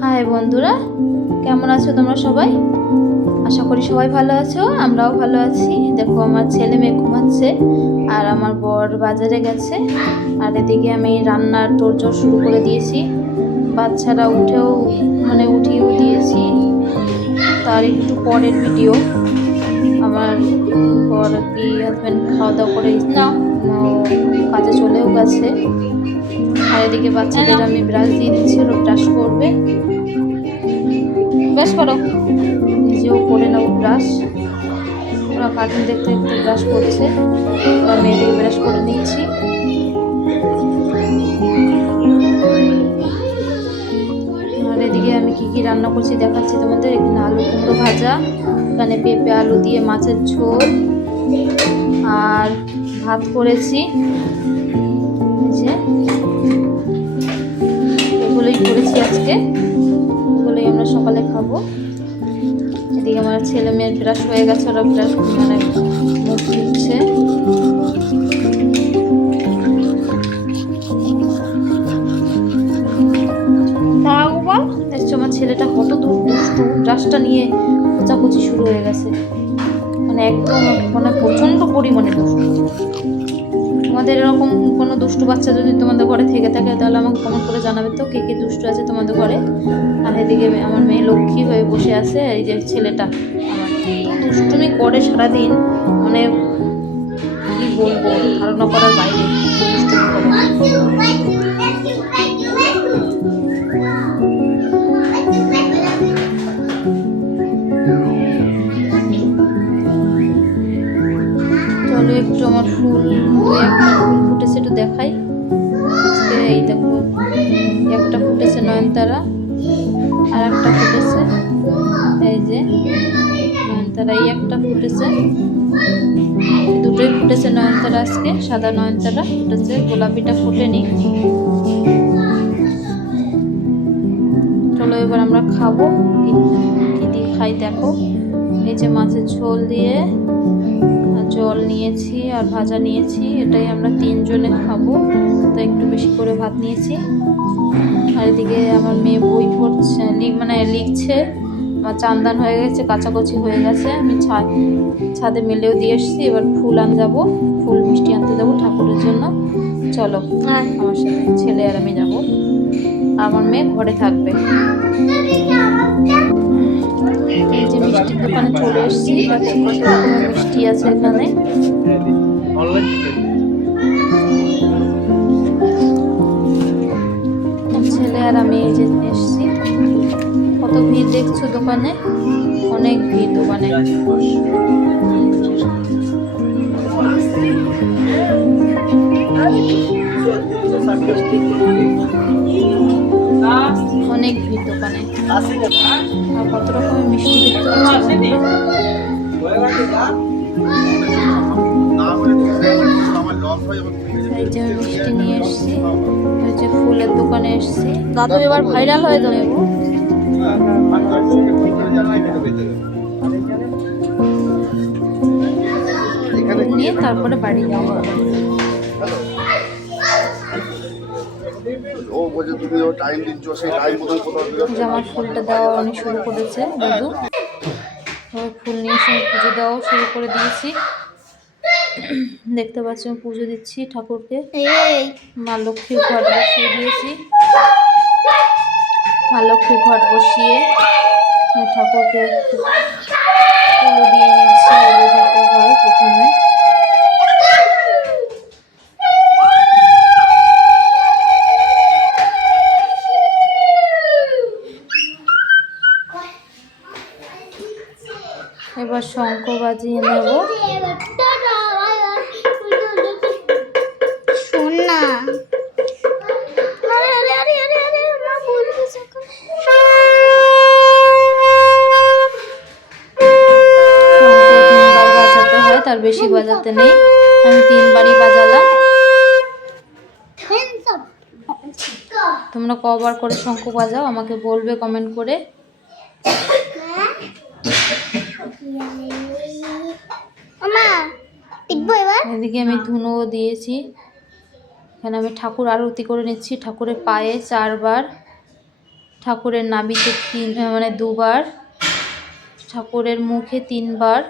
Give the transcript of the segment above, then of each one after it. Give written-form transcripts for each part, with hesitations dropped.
High বন্ধুরা, কেমন আছো তোমরা সবাই? আশা করি সবাই ভালো আছো, আমরাও ভালো আছি। দেখো আমার ছেলে মেয়ে ঘুমাচ্ছে আর আমার বর বাজারে গেছে। আর এদিকে আমি রান্নার তোড়জোড় শুরু করে দিয়েছি। বাচ্চারা উঠিয়েও দিয়েছি। তার একটু পরের ভিডিও। আমার বর কি হাজব্যান্ড খাওয়া দাওয়া করে কাজে চলেও গেছে। আর এদিকে বাচ্চাদের আমি ব্রাশ দিয়ে দিচ্ছি, ওরা ব্রাশ করবে। ব্রাশ করো, নিজেও করে নেবো ব্রাশ। ওরা কার্টুন দেখতে দেখতে ব্রাশ করছে, ওরা মেয়েদের ব্রাশ করে নিচ্ছি। আর এদিকে আমি কি রান্না করছি দেখাচ্ছি তোমাদের। এখানে আলু কুমড়ো ভাজা, এখানে পেঁপে আলু দিয়ে মাছের ঝোল আর ভাত করেছি। এগুলোই করেছি আজকে, এগুলোই আমরা সকালে খাবো। এদিকে আমার ছেলে মেয়ের ব্রাশ হয়ে গেছে, ওরা ব্রাশ মুখ দিচ্ছে। দেখছো আমার ছেলেটা কত দুষ্টু, ব্রাশটা নিয়ে খোঁচাখুচি শুরু হয়ে গেছে, একদম প্রচণ্ড পরিমাণে দুষ্টু। তোমাদের এরকম কোনো দুষ্টু বাচ্চা যদি তোমাদের ঘরে থেকে থাকে তাহলে আমাকে কমেন্ট করে জানাবে তো, কে দুষ্টু আছে তোমাদের ঘরে। আর এদিকে আমার মেয়ে লক্ষ্মী হয়ে বসে আছে। এই যে ছেলেটা আমার দুষ্টুমি করে সারাদিন, কি বলবো, ধারণা করার বাইরে দুষ্টুমি করে। চলো একটু আমার একটা ফুল ফুটেছে একটু দেখাই। এই দেখো, একটা ফুটেছে নয়নতারা, আর একটা ফুটেছে এই যে নয়নতারা, এই একটা ফুটেছে, দুটোই ফুটেছে নয়নতারা। আজকে সাদা নয়নতারা ফুটেছে, গোলাপিটা ফুটেনি। চলো এবার আমরা খাবো। কি দিয়ে খাই দেখো। এই যে মাছের ঝোল দিয়ে জল নিয়েছি আর ভাজা নিয়েছি, এটাই আমরা 3 জনে খাবো, তো একটু বেশি করে ভাত নিয়েছি। আর এদিকে আমার মেয়ে বই পড়ছে, লিখছে। আমার চান্দান হয়ে গেছে, কাচাকুচি হয়ে গেছে। আমি ছাদে মেলেও দিয়ে এসেছি। এবার ফুল যাবো, ফুল মিষ্টি আনতে যাবো ঠাকুরের জন্য। চলো আমার সাথে ছেলে আর আমি যাবো, আমার মেয়ে ঘরে থাকবে। এই যে মিষ্টির দোকানে চলে এসেছি, কত রকমের মিষ্টি আছে এখানে। ছেলে আর আমি এই যে এসেছি। কত ভিড় দেখছো দোকানে, অনেক ভিড় দোকানে। অনেক ভিড় দোকানে, আর কত রকমের মিষ্টি দেখতে পাচ্ছি। এই যে মিষ্টি নিয়ে এসছি, এই যে ফুলের দোকানে এসছি। দাদু এবার ভাইরাল হয়ে যাবে, নিয়ে তারপরে বাড়ি যাবো। আমার ফুলটা দেওয়া অনেক শুরু করেছে দাদু, ফুল নিয়ে এসে পুজো দেওয়াও শুরু করে দিয়েছি। দেখতে পাচ্ছি আমি পুজো দিচ্ছি ঠাকুরকে। মা লক্ষ্মীর ঘট বসিয়ে দিয়েছি, মা লক্ষ্মীর ঘট বসিয়ে ঠাকুরকে পুজো দিয়ে নিচ্ছি। হয় প্রথমে এবার শঙ্খ বাজিয়ে নেব। তার বেশি বাজাতে নেই, আমি 3 বারই বাজালাম। তোমরা কবার করে শঙ্খ বাজাও আমাকে বলবে কমেন্ট করে। এদিকে আমি ধুনোও দিয়েছি। এখানে আমি ঠাকুর আরতি করে নিচ্ছি, ঠাকুরের পায়ে 4 বার ঠাকুরের নাভিতে মানে 2 বার, ঠাকুরের মুখে 3 বার,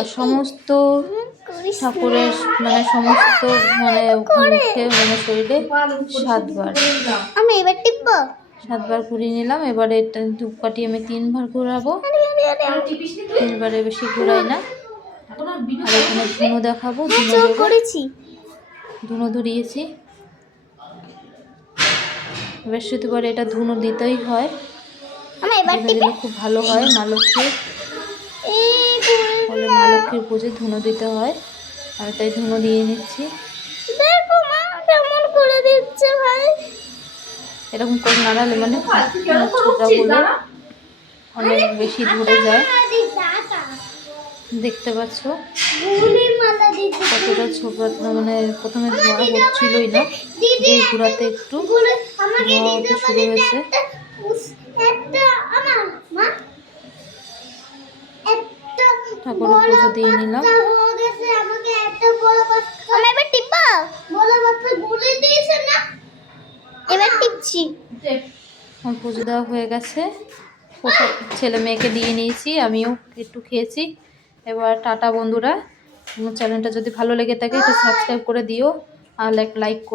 আর সমস্ত ঠাকুরের মানে সমস্ত মানে মুখে মানে শরীরে 7 বার। আমি এবার টিপবো। 7 বার ঘুরিয়ে নিলাম। এবারে এটা ধূপকাঠি আমি 3 বার ঘোরাবো, 3 বারে বেশি ঘোরাই না। আর এখানে ধুনো দেখাবো, ধুনো ধরিয়েছি। বৃহস্পতিবারে এটা ধুনো দিতেই হয়, ধুনো দিলে খুব ভালো হয়। মা লক্ষ্মীর বলে, মা লক্ষ্মীর পুজোয় ধুনো দিতে হয়। আমি তাই ধুনো দিয়ে নিচ্ছি। দেখো মা কেমন করে দিচ্ছে ভাই। এরকম করে নাড়ালে মানে ছোবড়াগুলো অনেক বেশি ধরে যায়। দেখতে পাচ্ছ কতটা ছোবড়া, মানে প্রথমে ধোয়া হচ্ছিলই না, যে ঘোরাতে একটু ধোয়া হতে শুরু হয়েছে। ঠাকুরের পুজো দিয়ে নিলাম। এবার টিপছি। আমার পুজো দেওয়া হয়ে গেছে, প্রসাদ ছেলে মেয়েকে দিয়ে নিয়েছি, আমিও একটু খেয়েছি। এবার টাটা বন্ধুরা। আমার চ্যানেলটা যদি ভালো লেগে থাকে এটা সাবস্ক্রাইব করে দিও আর লাইক করো।